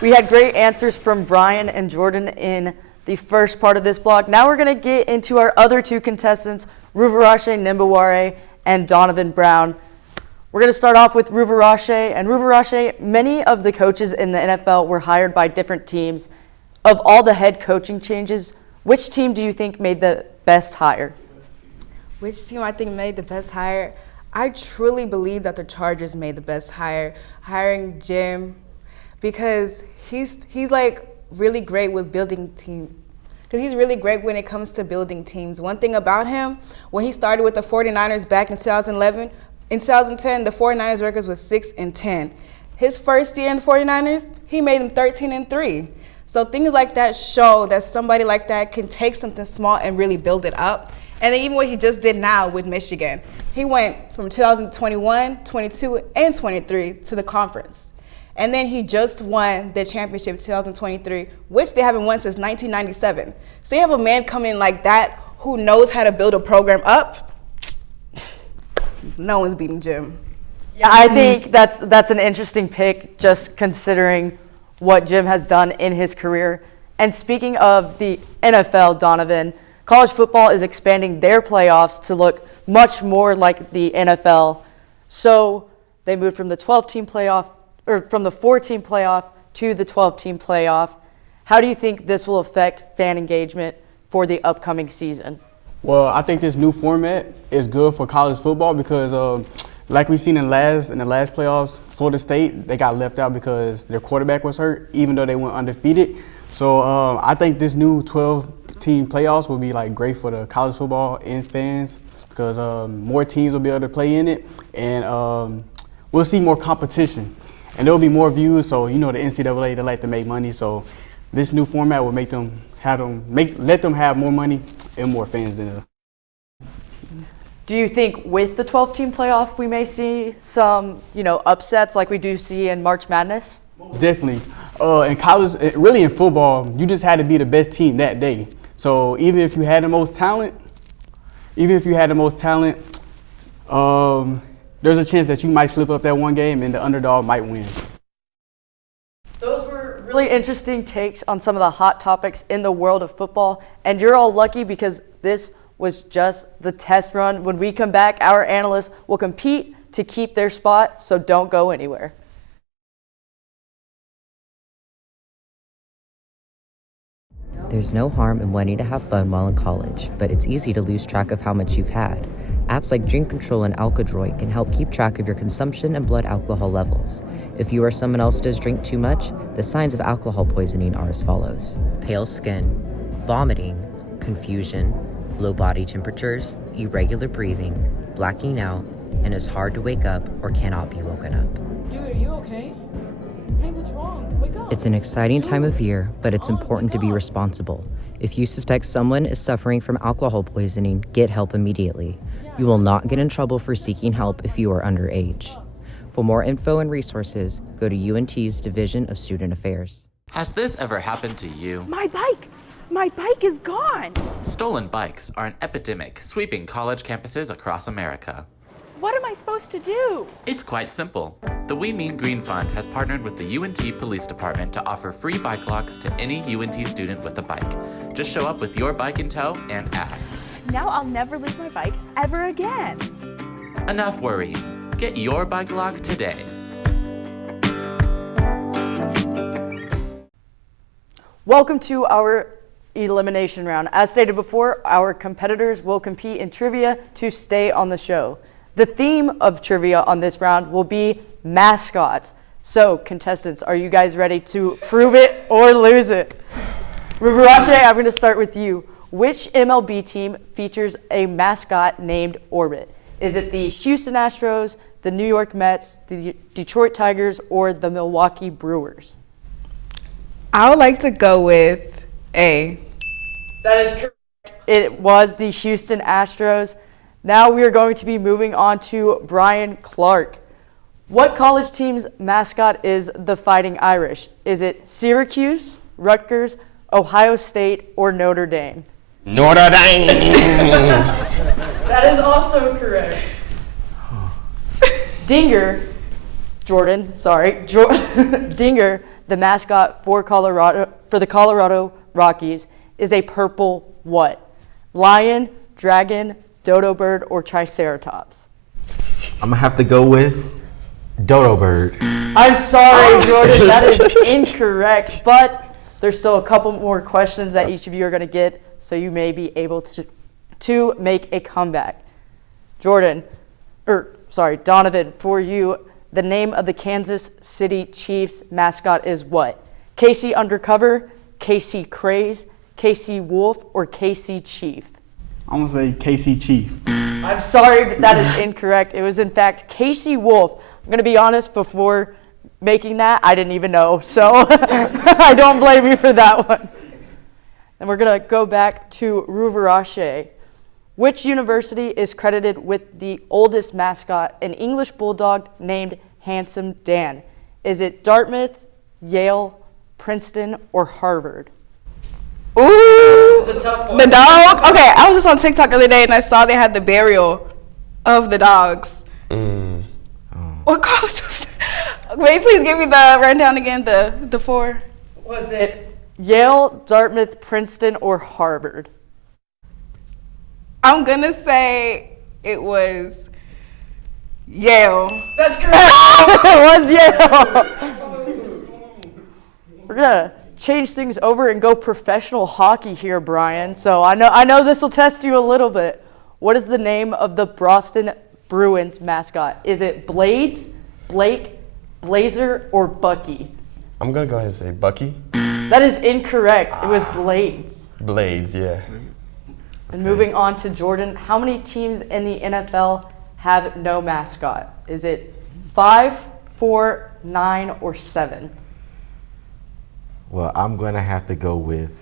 We had great answers from Brian and Jordan in the first part of this block. Now we're going to get into our other two contestants, Ruvarache Nimbaware and Donovan Brown. We're going to start off with Ruvarache. And Ruvarache, many of the coaches in the NFL were hired by different teams. Of all the head coaching changes, which team do you think made the best hire? Which team I think made the best hire? I truly believe that the Chargers made the best hire, hiring Jim, because he's like really great with building teams. Because he's really great when it comes to building teams. One thing about him, when he started with the 49ers back in 2011, in 2010, the 49ers records was 6-10. His first year in the 49ers, he made them 13-3. So things like that show that somebody like that can take something small and really build it up. And then even what he just did now with Michigan, he went from 2021, 22, and 23 to the conference. And then he just won the championship in 2023, which they haven't won since 1997. So you have a man coming like that who knows how to build a program up. No one's beating Jim. Yeah, I think that's an interesting pick, just considering what Jim has done in his career. And speaking of the NFL, Donovan, college football is expanding their playoffs to look much more like the NFL. So they moved from the 12-team playoff, or from the 4-team playoff to the 12-team playoff. How do you think this will affect fan engagement for the upcoming season? Well, I think this new format is good for college football because like we've seen in the last playoffs, Florida State, they got left out because their quarterback was hurt, even though they went undefeated. So I think this new 12-team playoffs will be like great for the college football and fans because more teams will be able to play in it, and we'll see more competition, and there will be more views. So you know the NCAA, they like to make money. So this new format will let them have more money and more fans in it. Do you think with the 12-team playoff we may see some, upsets like we do see in March Madness? Definitely. In college, really in football, you just had to be the best team that day. So even if you had the most talent, there's a chance that you might slip up that one game and the underdog might win. Those were really interesting takes on some of the hot topics in the world of football. And you're all lucky because this was just the test run. When we come back, our analysts will compete to keep their spot, so don't go anywhere. There's no harm in wanting to have fun while in college, but it's easy to lose track of how much you've had. Apps like Drink Control and Alkadroit can help keep track of your consumption and blood alcohol levels. If you or someone else does drink too much, the signs of alcohol poisoning are as follows: pale skin, vomiting, confusion, low body temperatures, irregular breathing, blacking out, and is hard to wake up or cannot be woken up. Dude, are you okay? Hey, what's wrong? Wake up. It's an exciting time of year, but it's important to be responsible. If you suspect someone is suffering from alcohol poisoning, get help immediately. You will not get in trouble for seeking help if you are underage. For more info and resources, go to UNT's Division of Student Affairs. Has this ever happened to you? My bike! My bike is gone! Stolen bikes are an epidemic sweeping college campuses across America. What am I supposed to do? It's quite simple. The We Mean Green Fund has partnered with the UNT Police Department to offer free bike locks to any UNT student with a bike. Just show up with your bike in tow and ask. Now I'll never lose my bike ever again. Enough worrying. Get your bike lock today. Welcome to our elimination round. As stated before, our competitors will compete in trivia to stay on the show. The theme of trivia on this round will be mascots. So, contestants, are you guys ready to prove it or lose it? Ruvarache, I'm going to start with you. Which MLB team features a mascot named Orbit? Is it the Houston Astros, the New York Mets, the Detroit Tigers, or the Milwaukee Brewers? I would like to go with A. That is correct. It was the Houston Astros. Now we are going to be moving on to Brian Clark. What college team's mascot is the Fighting Irish? Is it Syracuse, Rutgers, Ohio State, or Notre Dame? Notre Dame! That is also correct. Dinger, Dinger, the mascot for the Colorado Rockies is a purple what? Lion, dragon, dodo bird, or triceratops? I'm gonna have to go with dodo bird. I'm sorry, Jordan, that is incorrect, but there's still a couple more questions that each of you are going to get, so you may be able to make a comeback. Donovan, for you, the name of the Kansas City Chiefs mascot is what? Casey Undercover, Casey Craze, Casey Wolf, or Casey Chief? I'm gonna say KC Chief. I'm sorry, but that is incorrect. It was, in fact, Casey Wolf. I'm going to be honest, before making that, I didn't even know, so I don't blame you for that one. And we're going to go back to Ruvarache. Which university is credited with the oldest mascot, an English bulldog named Handsome Dan? Is it Dartmouth, Yale, Princeton, or Harvard? Ooh, the dog? Okay, I was just on TikTok the other day and I saw they had the burial of the dogs. What college was that? Wait, please give me the rundown again, the four. Was it Yale, Dartmouth, Princeton, or Harvard? I'm gonna say it was Yale. That's correct. It was Yale. We're gonna change things over and go professional hockey here, Brian. So I know this will test you a little bit. What is the name of the Boston Bruins mascot? Is it Blades, Blake, Blazer, or Bucky? I'm gonna go ahead and say Bucky. That is incorrect. It was Blades. Blades, yeah. And moving on to Jordan, how many teams in the NFL have no mascot? Is it 5, 4, 9, or 7? Well, I'm gonna have to go with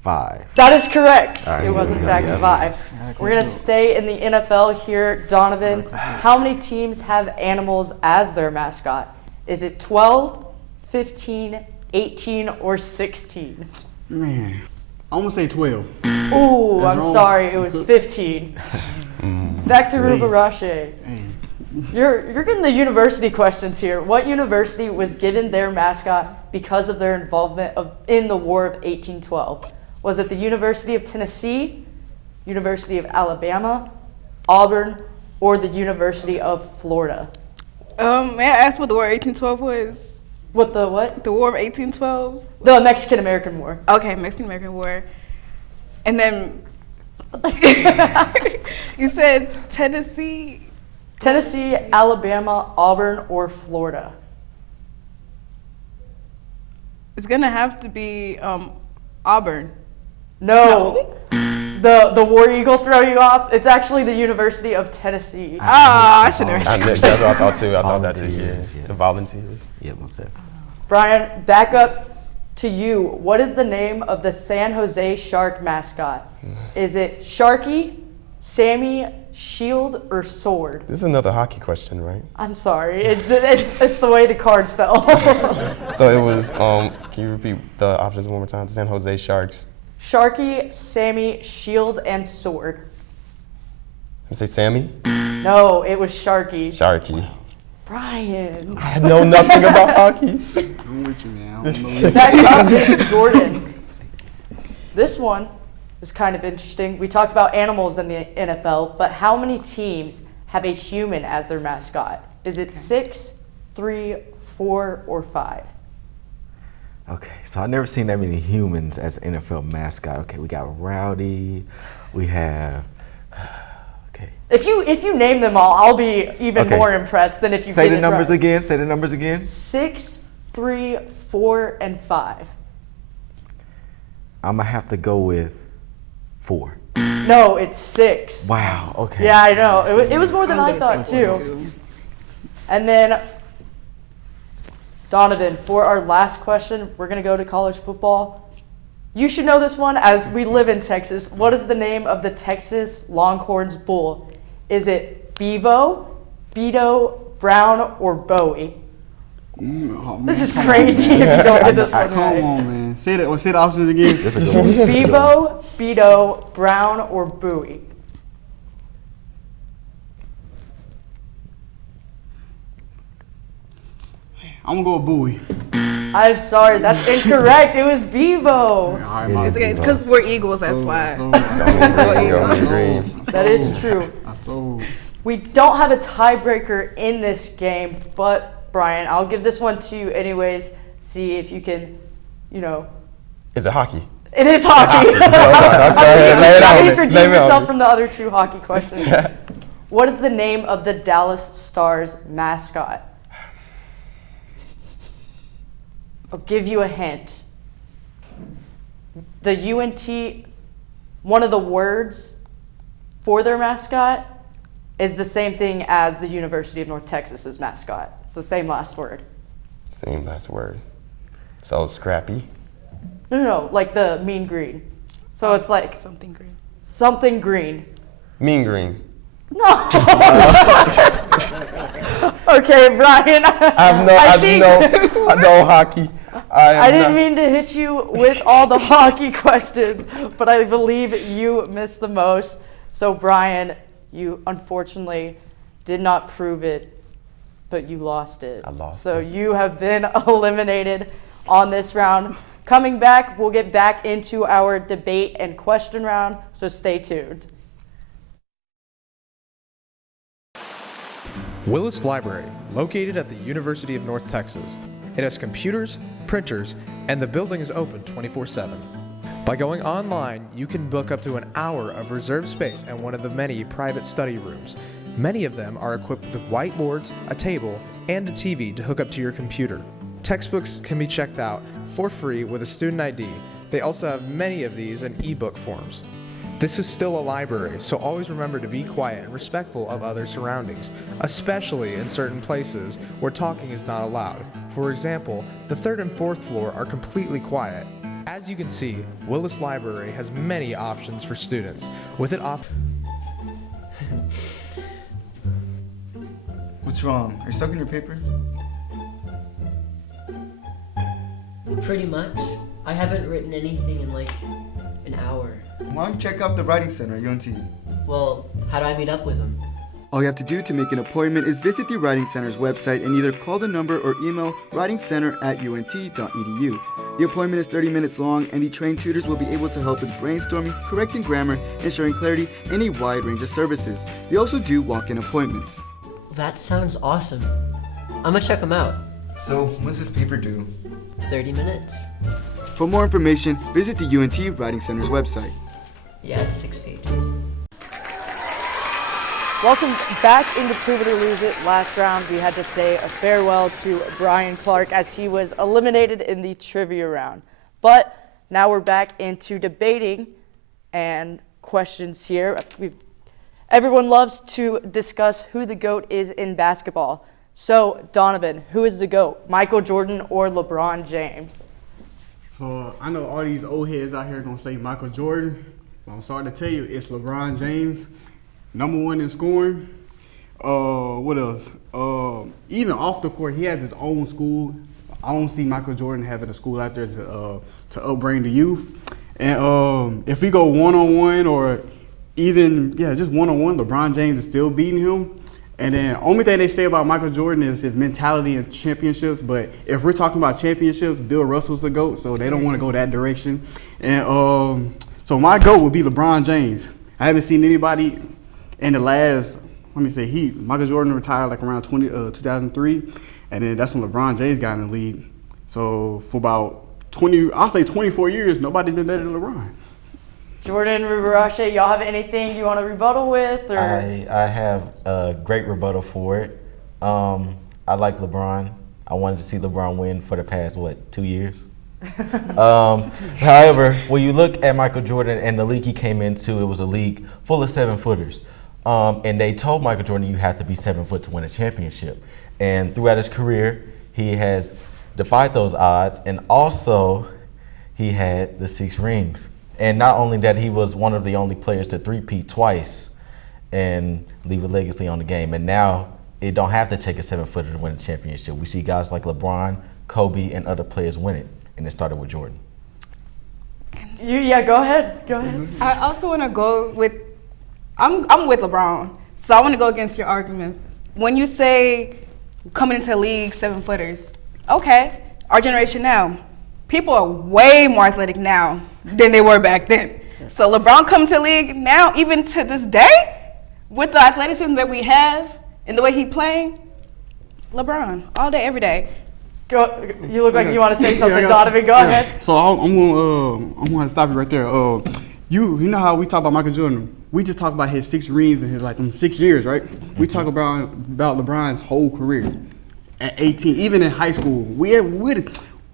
5. That is correct. All right, it was in fact yeah. 5. We're going to stay in the NFL here. Donovan, how many teams have animals as their mascot? Is it 12, 15, 18, or 16? Man, I'm gonna say 12. Ooh, That's I'm wrong. sorry. It was 15. Back to Ruvarache. You're getting the university questions here. What university was given their mascot because of their involvement in the War of 1812? Was it the University of Tennessee, University of Alabama, Auburn, or the University of Florida? May I ask what the War of 1812 was? What the what? The War of 1812? The Mexican-American War. Okay, Mexican-American War. And then you said Tennessee? Tennessee, Alabama, Auburn, or Florida? It's gonna have to be Auburn. No. The War Eagle throw you off? It's actually the University of Tennessee. I should have. That's what I thought too. I thought that too. Volunteers, Yeah. yeah. The volunteers. Yeah, one second. Brian, back up to you. What is the name of the San Jose Shark mascot? Is it Sharky, Sammy, Shield, or Sword? This is another hockey question, right? I'm sorry. It's the way the cards fell. So it was. Can you repeat the options one more time? The San Jose Sharks. Sharky, Sammy, Shield, and Sword. I say Sammy. No, it was Sharky. Sharky. Brian. I know nothing about hockey. I'm with you, man. I don't know. Back up is Jordan. This one is kind of interesting. We talked about animals in the NFL, but how many teams have a human as their mascot? Is it 6, 3, 4, or 5? Okay, so I've never seen that many humans as an NFL mascot. Okay, we got Rowdy, we have, okay. If you name them all, I'll be even Okay. more impressed than if you Say get the it numbers right. again, say the numbers again. 6, 3, 4, and 5. I'm gonna have to go with 4. No, it's 6. Wow, okay. Yeah, I know. It was more than I thought too. And then, Donovan, for our last question, we're going to go to college football. You should know this one as we live in Texas. What is the name of the Texas Longhorns Bull? Is it Bevo, Beto, Brown, or Bowie? Oh, man, This is come on, crazy if you don't get this one Come right. on, man. Say the options again. That's a good one. Bevo, Beto, Brown, or Bowie? I'm gonna go with Bowie. I'm sorry, that's incorrect. It was Bevo. It's okay. It's because we're Eagles, that's why. That is true. We don't have a tiebreaker in this game, but Brian, I'll give this one to you anyways. See if you can, Is it hockey? It is hockey. At least redeem yourself from the other two hockey questions. What is the name of the Dallas Stars mascot? I'll give you a hint. The UNT, one of the words for their mascot is the same thing as the University of North Texas's mascot. It's the same last word. Same last word. So Scrappy. No, like the mean green. So it's like Something green. something green. Mean Green. No. Okay, Brian. I know hockey. I didn't mean to hit you with all the hockey questions, but I believe you missed the most. So, Brian, you unfortunately did not prove it, but you lost it. I lost So it. you have been eliminated on this round. Coming back, we'll get back into our debate and question round, so stay tuned. Willis Library, located at the University of North Texas. It has computers, printers, and the building is open 24/7. By going online, you can book up to an hour of reserved space in one of the many private study rooms. Many of them are equipped with whiteboards, a table, and a TV to hook up to your computer. Textbooks can be checked out for free with a student ID. They also have many of these in ebook forms. This is still a library, so always remember to be quiet and respectful of other surroundings, especially in certain places where talking is not allowed. For example, the 3rd and 4th floor are completely quiet. As you can see, Willis Library has many options for students. With it off. What's wrong? Are you stuck in your paper? Pretty much. I haven't written anything in like an hour. Why don't you check out the Writing Center at UNT? Well, how do I meet up with them? All you have to do to make an appointment is visit the Writing Center's website and either call the number or email writingcenter@unt.edu. The appointment is 30 minutes long, and the trained tutors will be able to help with brainstorming, correcting grammar, ensuring clarity, and a wide range of services. They also do walk-in appointments. That sounds awesome. I'm gonna check them out. So, when's this paper due? 30 minutes. For more information, visit the UNT Writing Center's website. Yeah, it's 6 pages. Welcome back into Prove It or Lose It. Last round, we had to say a farewell to Brian Clark as he was eliminated in the trivia round. But now we're back into debating and questions here. Everyone loves to discuss who the GOAT is in basketball. So, Donovan, who is the GOAT, Michael Jordan or LeBron James? So I know all these old heads out here gonna say Michael Jordan, but I'm sorry to tell you, it's LeBron James, #1 in scoring. What else? Even off the court, he has his own school. I don't see Michael Jordan having a school out there to upbring the youth. And if we go one-on-one or even just one-on-one, LeBron James is still beating him. And then only thing they say about Michael Jordan is his mentality and championships. But if we're talking about championships, Bill Russell's the GOAT, so they don't want to go that direction. And so my GOAT would be LeBron James. I haven't seen anybody in the last, Michael Jordan retired like around 2003, and then that's when LeBron James got in the league. So for about 24 years, nobody's been better than LeBron. Jordan, Rubarache, y'all have anything you want to rebuttal with? Or? I have a great rebuttal for it. I like LeBron. I wanted to see LeBron win for the past, 2 years? However, when you look at Michael Jordan and the league he came into, it was a league full of 7-footers. And they told Michael Jordan you have to be 7 foot to win a championship. And throughout his career, he has defied those odds, and also he had the 6 rings. And not only that, he was one of the only players to three-peat twice and leave a legacy on the game. And now it don't have to take a 7-footer to win a championship. We see guys like LeBron, Kobe, and other players win it. And it started with Jordan. Go ahead. I also want to go with, I'm with LeBron, so I want to go against your argument. When you say coming into the league 7-footers, okay, our generation now, people are way more athletic now than they were back then. So LeBron comes to the league now, even to this day, with the athleticism that we have and the way he playing, LeBron, all day, every day. You look like you want to say something, Donovan. Go ahead. So I'm gonna stop you right there. You know how we talk about Michael Jordan? We just talk about his 6 rings and his like 6 years, right? We talk about LeBron's whole career at 18, even in high school.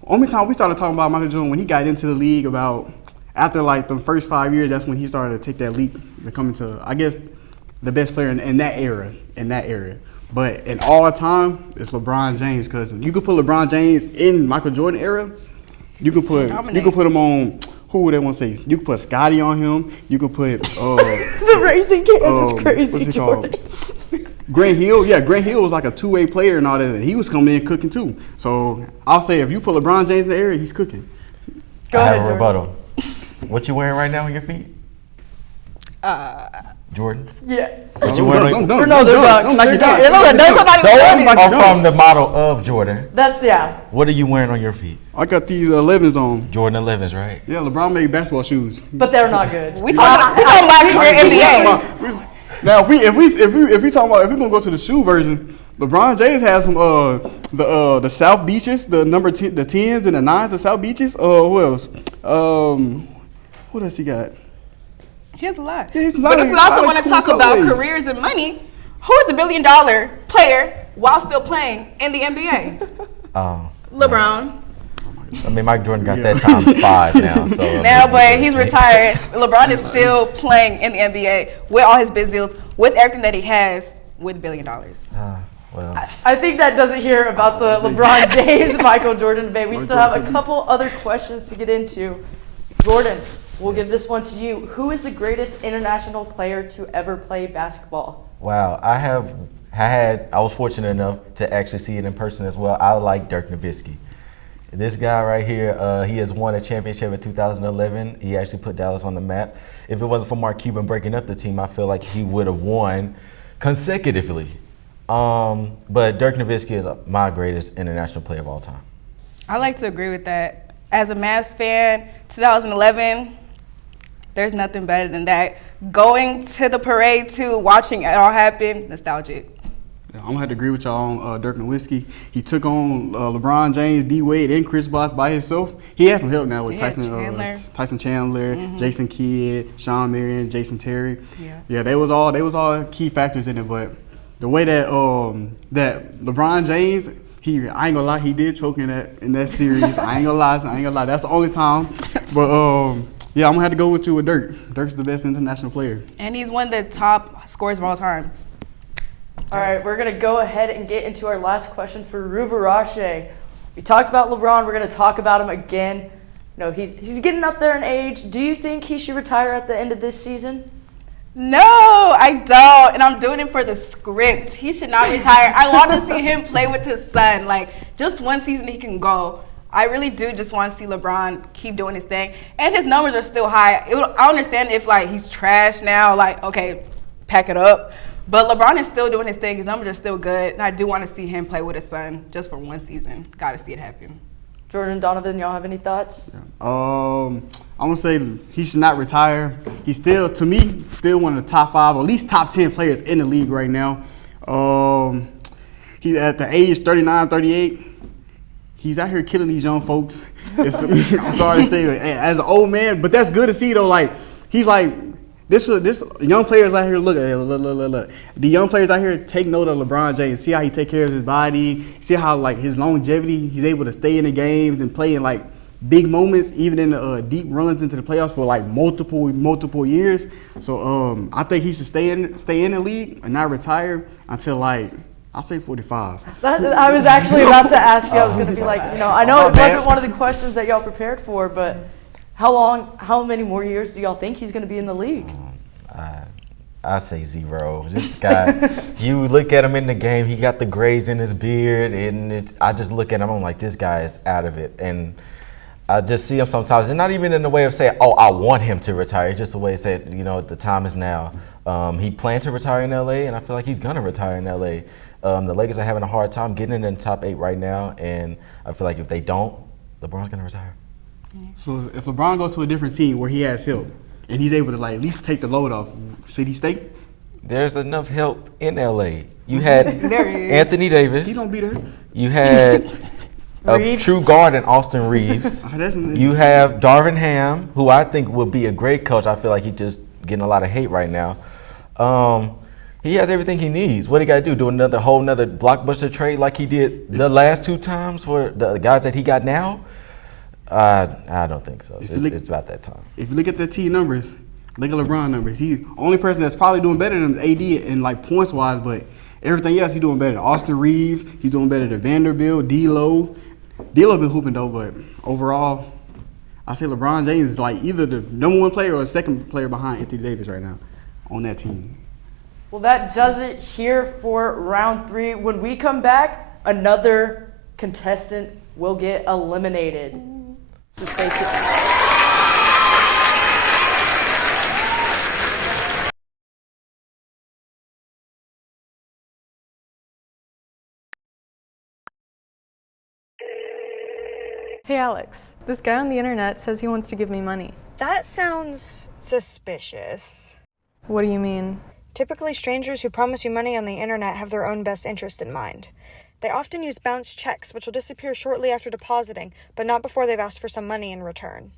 Only time we started talking about Michael Jordan when he got into the league about after like the first 5 years. That's when he started to take that leap, becoming to I guess the best player in that era. But in all time, it's LeBron James, because you could put LeBron James in Michael Jordan era. You can put him on. Who would they want to say? You can put Scotty on him. You can put the Racing Can is crazy. What's he called? Grant Hill. Yeah, Grant Hill was like a 2-way player and all that, and he was coming in cooking too. So I'll say if you put LeBron James in the area, he's cooking. Go ahead, I have a rebuttal. What you wearing right now on your feet? Jordans? Yeah. What you wearing? No, they're Dunks. Those are from the model of Jordan. Yeah. What are you wearing on your feet? I got these 11s on. Jordan 11s, right? Yeah, LeBron made basketball shoes. But they're not good. We talking about career NBA. Now, if we talking about if we're gonna go to the shoe version, LeBron James has some the South Beaches, the number 10, the 10s and the 9s, the South Beaches. Who else? What else he got? He has a lot. Yeah, but if we also want to talk about careers and money, who is $1 billion player while still playing in the NBA? LeBron. I mean, Mike Jordan got that times 5 now. So now, but he's retired. LeBron is still playing in the NBA with all his big deals, with everything that he has, with $1 billion. Well, I think that doesn't hear about the LeBron James, Michael Jordan debate. We still have a couple other questions to get into. Jordan, we'll give this one to you. Who is the greatest international player to ever play basketball? Wow, I was fortunate enough to actually see it in person as well. I like Dirk Nowitzki. This guy right here, he has won a championship in 2011. He actually put Dallas on the map. If it wasn't for Mark Cuban breaking up the team, I feel like he would have won consecutively. But Dirk Nowitzki is my greatest international player of all time. I like to agree with that. As a Mavs fan, 2011, there's nothing better than that. Going to the parade too, watching it all happen, nostalgic. Yeah, I'm gonna have to agree with y'all on Dirk Nowitzki. He took on LeBron James, D Wade, and Chris Bosh by himself. He has some help now with Tyson Chandler, Jason Kidd, Sean Marion, Jason Terry. Yeah, they was all key factors in it. But the way that that LeBron James, I ain't gonna lie, he did choke in that series. I ain't gonna lie. That's the only time. But yeah, I'm gonna have to go with you with Dirk. Dirk's the best international player. And he's one of the top scorers of all time. All right, we're going to go ahead and get into our last question for Ruvarache. We talked about LeBron. We're going to talk about him again. No, he's getting up there in age. Do you think he should retire at the end of this season? No, I don't. And I'm doing it for the script. He should not retire. I want to see him play with his son. Like, just one season he can go. I really do just want to see LeBron keep doing his thing. And his numbers are still high. I understand if, like, he's trash now, like, okay, pack it up. But LeBron is still doing his thing. His numbers are still good. And I do want to see him play with his son just for one season. Got to see it happen. Jordan, Donovan, y'all have any thoughts? I'm going to say he should not retire. He's still, to me, still one of the top 5, or at least top 10 players in the league right now. He's at the age 39, 38. He's out here killing these young folks. I'm sorry to say, as an old man, but that's good to see, though. Like, he's like, this young players out here, look. The young players out here take note of LeBron James. See how he take care of his body. See how, like, his longevity, he's able to stay in the games and play in, like, big moments, even in the deep runs into the playoffs for, like, multiple years. So I think he should stay in the league and not retire until, like, I'll say 45. I was actually about to ask you. I was going to be like, I know it wasn't one of the questions that y'all prepared for, but how many more years do y'all think he's going to be in the league? I say 0. This guy, you look at him in the game, he got the grays in his beard, and I just look at him, I'm like, this guy is out of it. And I just see him sometimes, and not even in the way of saying, oh, I want him to retire. It's just a way to say, the time is now. He planned to retire in LA, and I feel like he's gonna retire in LA. The Lakers are having a hard time getting in the top 8 right now, and I feel like if they don't, LeBron's gonna retire. So if LeBron goes to a different team where he has help, and he's able to like at least take the load off, should he stay? There's enough help in LA. You had Anthony Davis. He don't be there. You had a Reeves. true guard in Austin Reeves. You have Darvin Ham, who I think would be a great coach. I feel like he's just getting a lot of hate right now. He has everything he needs. What he got to do? Do another whole nother blockbuster trade like he did the last 2 times for the guys that he got now? I don't think so. It's about that time. If you look at the T numbers, look at LeBron numbers. He's the only person that's probably doing better than AD in like points wise, but everything else he's doing better. Austin Reeves, he's doing better than Vanderbilt, D'Lo. D'Lo been hooping though, but overall, I say LeBron James is like either the number 1 player or the second player behind Anthony Davis right now on that team. Well, that does it here for round 3. When we come back, another contestant will get eliminated. So stay tuned. Hey Alex, this guy on the internet says he wants to give me money. That sounds suspicious. What do you mean? Typically, strangers who promise you money on the internet have their own best interest in mind. They often use bounced checks, which will disappear shortly after depositing, but not before they've asked for some money in return.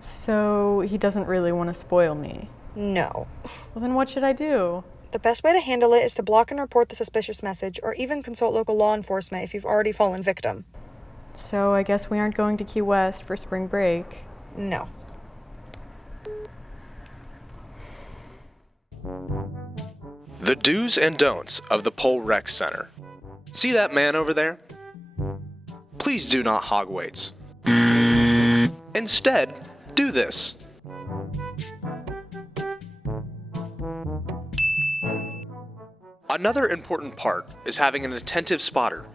So he doesn't really want to spoil me? No. Well, then what should I do? The best way to handle it is to block and report the suspicious message, or even consult local law enforcement if you've already fallen victim. So I guess we aren't going to Key West for spring break. No. The do's and don'ts of the Pole Rec Center. See that man over there? Please do not hog weights. Instead, do this. Another important part is having an attentive spotter.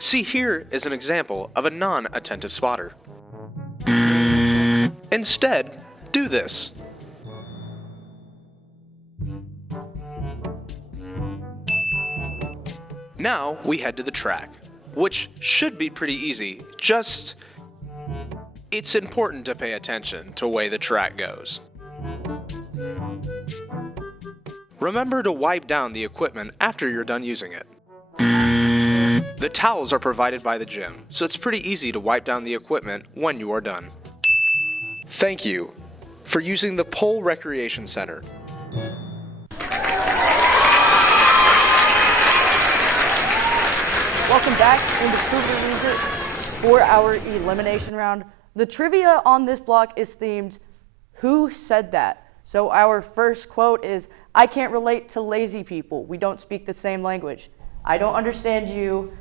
See, here is an example of a non-attentive spotter. Instead, do this. Now we head to the track, which should be pretty easy, just it's important to pay attention to the way the track goes. Remember to wipe down the equipment after you're done using it. The towels are provided by the gym, so it's pretty easy to wipe down the equipment when you are done. Thank you for using the Pole Recreation Center. Welcome back into Prove It or Lose It for our elimination round. The trivia on this block is themed, Who Said That? So our first quote is, I can't relate to lazy people. We don't speak the same language. I don't understand you.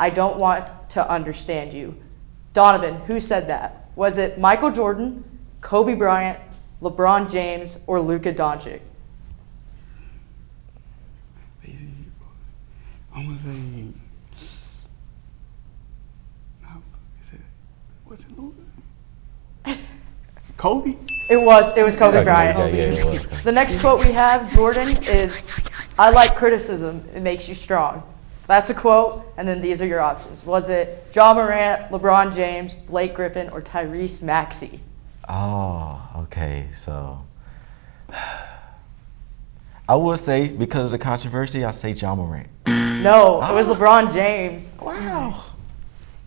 I don't want to understand you. Donovan, who said that? Was it Michael Jordan, Kobe Bryant, LeBron James, or Luka Doncic? Lazy people. I'm gonna say. Was it Luka? Kobe? It was Kobe Bryant. Yeah, it was. The next quote we have, Jordan, is, I like criticism. It makes you strong. That's a quote, and then these are your options. Was it Ja Morant, LeBron James, Blake Griffin, or Tyrese Maxey? Oh, okay. So I would say, because of the controversy, I say Ja Morant. No, it was LeBron James. Wow.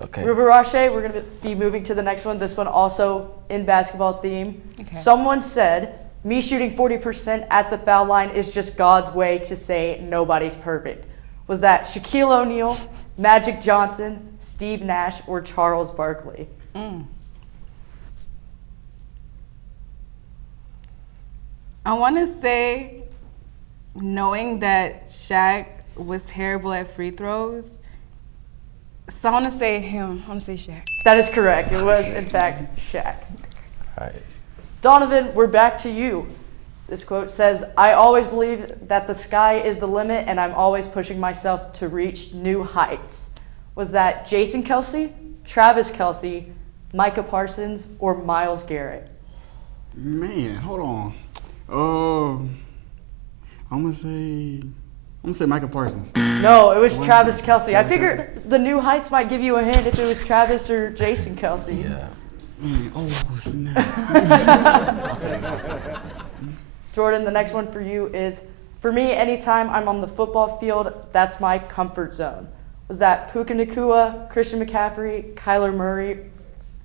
Okay. River Roche, we're going to be moving to the next one. This one also in basketball theme. Okay. Someone said, me shooting 40% at the foul line is just God's way to say nobody's perfect. Was that Shaquille O'Neal, Magic Johnson, Steve Nash, or Charles Barkley? I want to say, knowing that Shaq was terrible at free throws, so I want to say him. I want to say Shaq. That is correct. It was, in fact, Shaq. All right. Donovan, we're back to you. This quote says, I always believe that the sky is the limit and I'm always pushing myself to reach new heights. Was that Jason Kelsey, Travis Kelsey, Micah Parsons, or Myles Garrett? Man, hold on. I'm gonna say Michael Parsons. No, it was Travis Kelce. I figured the New Heights might give you a hint if it was Travis or Jason Kelce. Yeah. Oh, snap. I'll take it. Jordan, the next one for you is, for me, anytime I'm on the football field, that's my comfort zone. Was that Puka Nacua, Christian McCaffrey, Kyler Murray,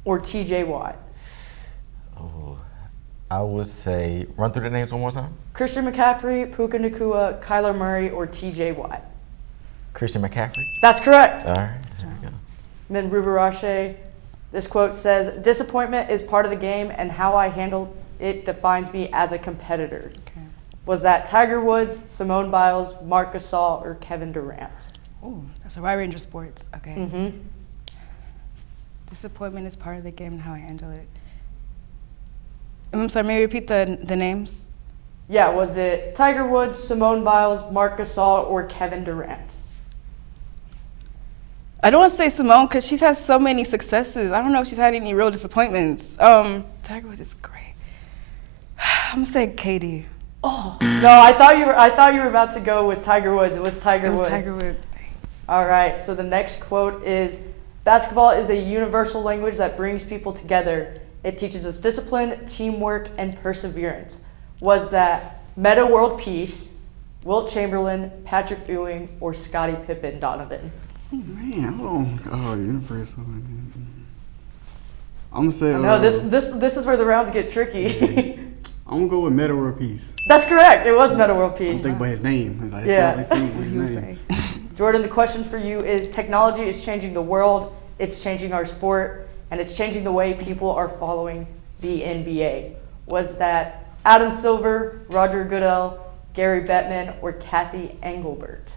or TJ Watt? Oh, I would say, run through the names one more time. Christian McCaffrey, Puka Nacua, Kyler Murray, or TJ Watt? Christian McCaffrey. That's correct. All right, there we go. And then Ruvarache, this quote says, disappointment is part of the game and how I handle it defines me as a competitor. Okay. Was that Tiger Woods, Simone Biles, Marc Gasol, or Kevin Durant? Oh, that's a wide range of sports. Okay. Mm-hmm. Disappointment is part of the game and how I handle it. I'm sorry, may you repeat the names? Yeah, was it Tiger Woods, Simone Biles, Marc Gasol, or Kevin Durant? I don't want to say Simone because she's had so many successes. I don't know if she's had any real disappointments. Tiger Woods is great. I'm gonna say Katie. Oh no, I thought you were about to go with Tiger Woods. It was Tiger Woods. Tiger Woods. All right. So the next quote is, basketball is a universal language that brings people together. It teaches us discipline, teamwork, and perseverance. Was that Meta World Peace, Wilt Chamberlain, Patrick Ewing, or Scottie Pippen, Donovan? Man, hold on. Oh, universal. I'm gonna say. No, this is where the rounds get tricky. I'm gonna go with Meta World Peace. That's correct. It was Meta World Peace. I'm thinking about his name. Like, Yeah. his name. Jordan, the question for you is, technology is changing the world, it's changing our sport, and it's changing the way people are following the NBA. Was that Adam Silver, Roger Goodell, Gary Bettman, or Kathy Engelbert?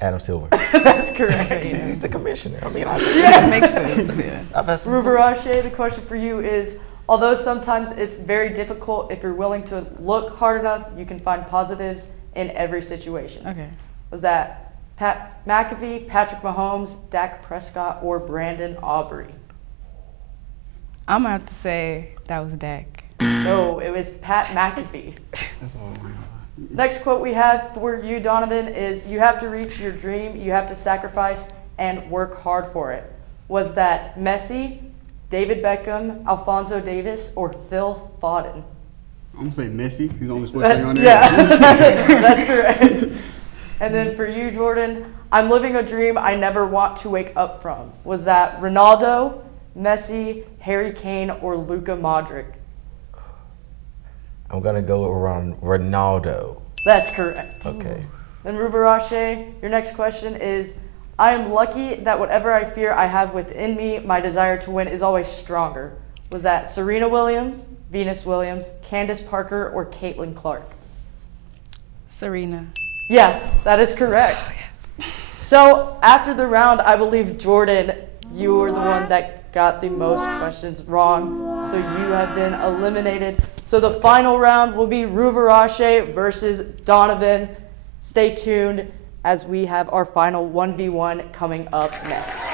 Adam Silver. That's correct. He's the commissioner. I mean, That makes sense. Yeah. I've had some. Ruvarache, the question for you is, although sometimes it's very difficult, if you're willing to look hard enough, you can find positives in every situation. Okay. Was that Pat McAfee, Patrick Mahomes, Dak Prescott, or Brandon Aubrey? I'm gonna have to say that was Dak. No, it was Pat McAfee. That's all I know. Next quote we have for you, Donovan, is, you have to reach your dream, you have to sacrifice and work hard for it. Was that Messi, David Beckham, Alphonso Davis, or Phil Foden? I'm gonna say Messi. He's the only sports player on there. Yeah, that's correct. And then for you, Jordan, I'm living a dream I never want to wake up from. Was that Ronaldo, Messi, Harry Kane, or Luka Modric? I'm gonna go around Ronaldo. That's correct. Okay. Then Ruvarache, your next question is, I am lucky that whatever I fear I have within me, my desire to win is always stronger. Was that Serena Williams, Venus Williams, Candace Parker, or Caitlin Clark? Serena. Yeah, that is correct. Oh, yes. So after the round, I believe, Jordan, you were the one that got the most questions wrong. So you have been eliminated. So the final round will be Ruvarache versus Donovan. Stay tuned as we have our final 1v1 coming up next.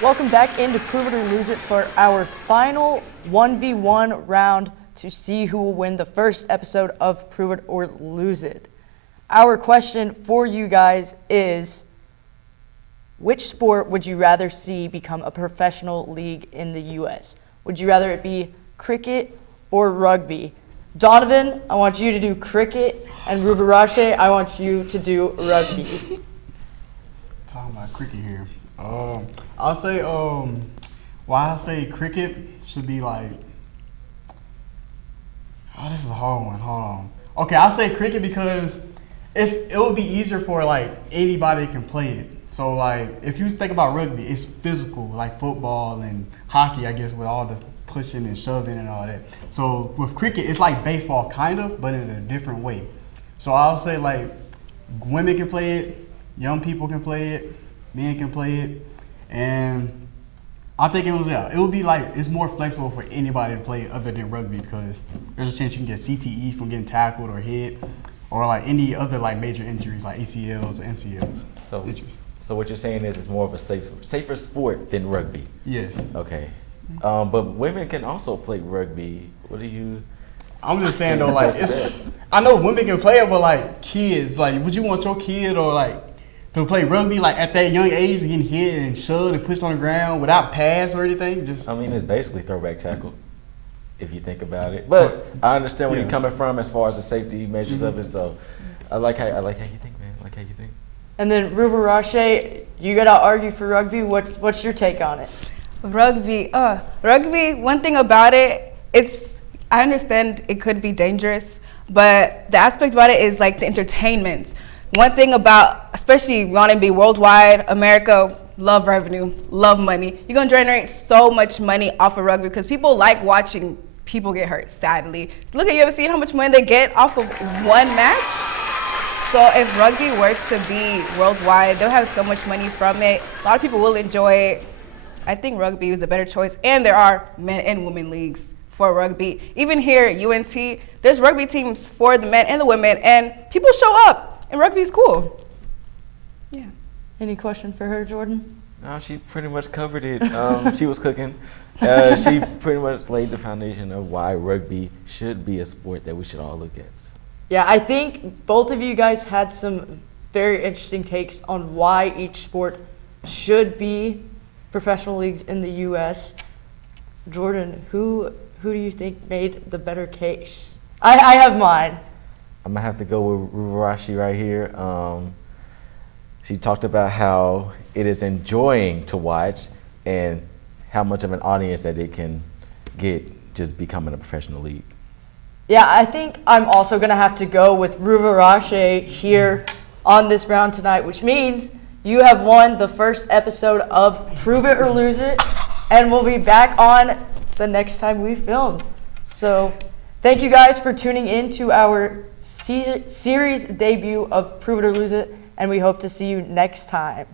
Welcome back into Prove It or Lose It for our final 1v1 round to see who will win the first episode of Prove It or Lose It. Our question for you guys is, which sport would you rather see become a professional league in the U.S.? Would you rather it be cricket or rugby? Donovan, I want you to do cricket, and Rubarache, I want you to do rugby. Talking about cricket here. I'll say, I say cricket should be like, this is a hard one, hold on. Okay, I'll say cricket because it would be easier for like anybody can play it. So like, if you think about rugby, it's physical, like football and hockey, I guess, with all the pushing and shoving and all that. So with cricket, it's like baseball kind of, but in a different way. So I'll say like, women can play it, young people can play it, men can play it, and I think it would be like, it's more flexible for anybody to play other than rugby because there's a chance you can get CTE from getting tackled or hit, or like any other like major injuries like ACLs or MCLs. So what you're saying is it's more of a safer sport than rugby? Yes. Okay. But women can also play rugby. What do you? I'm just saying though, like, I know women can play it, but like kids, like, would you want your kid or like to play rugby like at that young age, getting hit and shoved and pushed on the ground without pads or anything? Just, I mean, it's basically throwback tackle, if you think about it. But I understand where you're coming from as far as the safety measures of it. So I like how you think, man. I like how you think. And then Rubarache, you gotta argue for rugby. What's your take on it? Rugby, one thing about it, I understand it could be dangerous, but the aspect about it is like the entertainment. One thing about, especially wanting to be worldwide, America, love revenue, love money. You're gonna generate so much money off of rugby because people like watching people get hurt, sadly. Look, you ever seen how much money they get off of one match? So if rugby were to be worldwide, they'll have so much money from it. A lot of people will enjoy it. I think rugby is a better choice, and there are men and women leagues for rugby. Even here at UNT, there's rugby teams for the men and the women, and people show up, and rugby is cool. Yeah. Any question for her, Jordan? No, she pretty much covered it. She was cooking. She pretty much laid the foundation of why rugby should be a sport that we should all look at. So. Yeah, I think both of you guys had some very interesting takes on why each sport should be professional leagues in the U.S. Jordan, who do you think made the better case? I have mine. I'm gonna have to go with Rubarashi right here. She talked about how it is enjoying to watch and how much of an audience that it can get just becoming a professional league. Yeah, I think I'm also gonna have to go with Rubarache here on this round tonight, which means you have won the first episode of Prove It or Lose It, and we'll be back on the next time we film. So thank you guys for tuning in to our series debut of Prove It or Lose It, and we hope to see you next time.